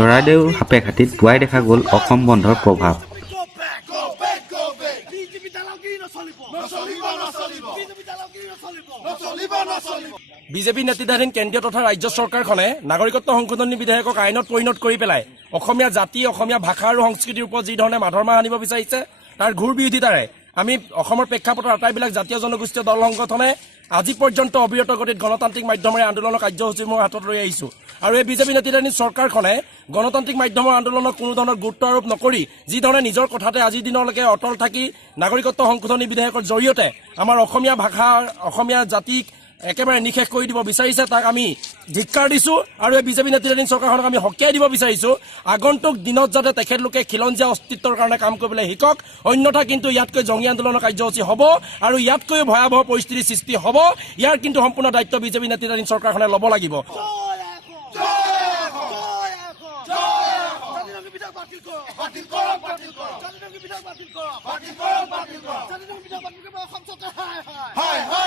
চৰাইদেউ সাপেখাতিত পুৱাই দেখা গ'ল অসম বন্ধৰ প্ৰভাৱ। বিজেপি নেতৃত্বাধীন কেন্দ্ৰীয় তথা ৰাজ্য চৰকাৰখনে নাগৰিকত্ব সংশোধনী বিধেয়কক আইনত পৰিণত কৰি পেলাই অসমীয়া জাতি, অসমীয়া ভাষা আৰু সংস্কৃতিৰ ওপৰত যি ধৰণে মাধৰমাহ আনিব বিচাৰিছে তাৰ ঘূৰ বিৰোধিতাৰে আমি অসমৰ প্ৰেক্ষাপটৰ আটাইবিলাক জাতীয় জনগোষ্ঠীয় দল সংগঠনে আজি পৰ্যন্ত অবিৰত গতিত গণতান্ত্ৰিক মাধ্যমেৰে আন্দোলনৰ কাৰ্যসূচী মই হাতত লৈ আহিছো। আৰু এই বিজেপি নেতৃত্বাধীন চৰকাৰখনে গণতান্ত্ৰিক মাধ্যমৰ আন্দোলনক কোনো ধৰণৰ গুৰুত্ব আৰোপ নকৰি যিধৰণে নিজৰ কথাতে আজিৰ দিনলৈকে অটল থাকি নাগৰিকত্ব সংশোধনী বিধেয়কৰ জৰিয়তে আমাৰ অসমীয়া ভাষা, অসমীয়া জাতিক একেবাৰে নিশেষ কৰি দিব বিচাৰিছে, তাক আমি ধিক্কাৰ দিছো। আৰু এই বিজেপি নেতৃত্বাধীন চৰকাৰখনক আমি সকীয়াই দিব বিচাৰিছো, আগন্তুক দিনত যাতে তেখেতলোকে খিলঞ্জীয়া অস্তিত্বৰ কাৰণে কাম কৰিবলৈ শিকক, অন্যথা কিন্তু ইয়াতকৈ জঙ্গী আন্দোলনৰ কাৰ্যসূচী হ'ব আৰু ইয়াতকৈ ভয়াৱহ পৰিস্থিতিৰ সৃষ্টি হ'ব। ইয়াৰ কিন্তু সম্পূৰ্ণ দায়িত্ব বিজেপি নেতৃত্বাধীন চৰকাৰখনে ল'ব লাগিব। হয়